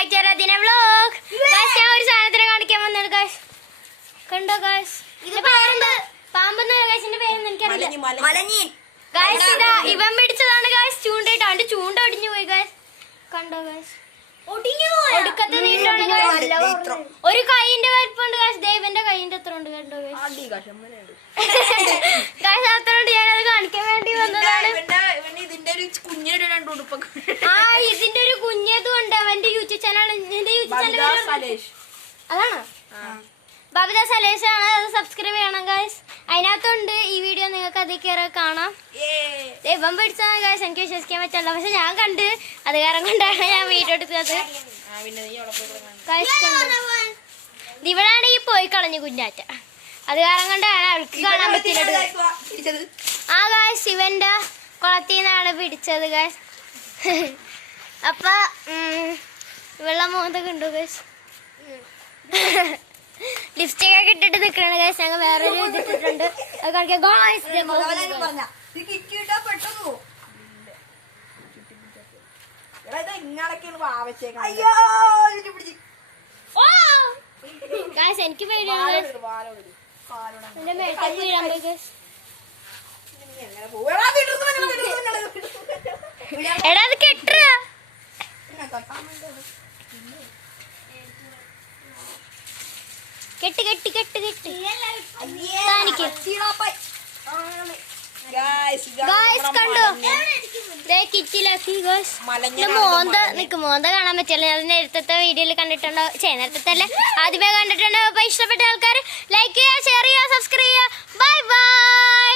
Back to Radeena vlog. Guys ഞാൻ ഒരു സാധനത്തിനെ കാണിക്കാൻ വന്നത് ഗയ്സ്. കണ്ടോ ഗയ്സ്? ഇത് പേരെന്താ? പാമ്പെന്നല്ല ഗയ്സ്, ഇതിന്റെ പേരൊന്നും എനിക്കറിയില്ല. മലഞ്ഞീൻ. ഗയ്സ് ഇതാ ഇവൻ പിടിച്ചതാണ് ഗയ്സ്. ചൂണ്ടയിട്ട് അവന്റെ ചൂണ്ട ഒടിഞ്ഞു പോയി ഗയ്സ്. കണ്ടോ ഗയ്സ്? ഒടുക്കത്തെ നീട്ടാണ് ഗയ്സ്. ഒരു കൈന്റെ വലിപ്പമുണ്ട് ഗയ്സ്. ദേവന്റെ കൈന്റെ അത്ര ഉണ്ട്. കണ്ടോ ഗയ്സ്? ഗയ്സ് അത്രണ്ട്. ഞാനത് കാണിക്കാൻ വേണ്ടി വന്നതാണ്. ഇതിന്റെ ഒരു കുഞ്ഞൊരു രണ്ട് ഉടുപ്പൊക്കെ. ആ ഇതിന്റെ ഒരു കുഞ്ഞതും ഉണ്ട്. അവന്റെ യൂട്യൂബ് ചാനൽ. നിന്റെ യൂട്യൂബ് ചാനൽ അതാണോ? ബബിത സലേഷ് ആണ്. അത് സബ്സ്ക്രൈബ് ചെയ്യണം ഗൈസ്. അതിനകത്തുണ്ട് ഈ വീഡിയോ. നിങ്ങൾക്ക് അതിൽ കയറി കാണാം. ഇവൻ പിടിച്ചതാണ് ഗൈസ്. എനിക്ക് വിശ്വസിക്കാൻ പറ്റില്ല. പക്ഷെ ഞാൻ കണ്ട് അത് കാരണം കൊണ്ടാണ് ഞാൻ വീഡിയോ എടുത്തത്. ഇവിടാണ് ഈ പോയി കളഞ്ഞു കുഞ്ഞാറ്റ. അത് കാരണം കൊണ്ടാണ് അവൾക്ക് കാണാൻ പറ്റില്ല. ആ ഗൈസ് ഇവന്റെ കുളത്തിൽ നിന്നാണ് പിടിച്ചത് ഗൈസ്. അപ്പൊ വെള്ളം മോന്തൊക്കെ ഉണ്ടോ ഗൈസ്? ലിപ്സ്റ്റിക് ഒക്കെ ഇട്ടിട്ട് നിൽക്കണ ഗൈസ്. ഞങ്ങൾ വേറൊരു ഇതിട്ടിട്ടുണ്ട്. അത് കാണിക്കാം. ഗൈസ് എനിക്ക് പേടിയാണ്. എന്റെ മേത്തേക്ക് വീഴാൻ പോയി ഗൈസ്. എടാ അത് കെട്ട. കെട്ട് കെട്ട് കെട്ട് കെട്ട് കണ്ടോ? കിറ്റിലാക്കി മോന്ത നിക്ക്. മോന്ത കാണാൻ പറ്റില്ല. ഞാൻ നേരത്തെ വീഡിയോയിൽ കണ്ടിട്ടുണ്ടോ? നേരത്തെ അല്ല, ആദ്യമേ കണ്ടിട്ടുണ്ടോ? അപ്പൊ ഇഷ്ടപ്പെട്ട ആൾക്കാർ ലൈക്ക് ചെയ്യുക, ഷെയർ ചെയ്യുക, സബ്സ്ക്രൈബ് ചെയ്യുക. Bye bye.